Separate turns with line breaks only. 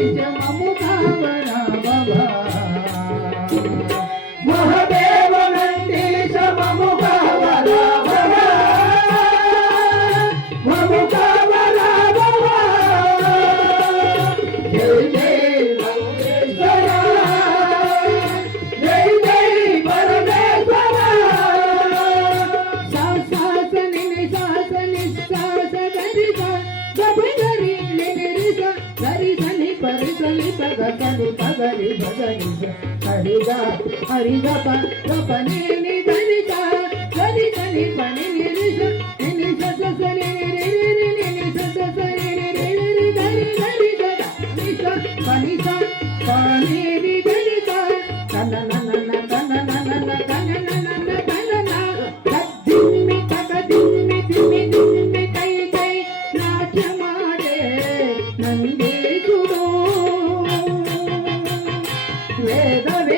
你觉得呢？గని పగరి భగని హరిగా హరిగా పని దని దని పని வேதவே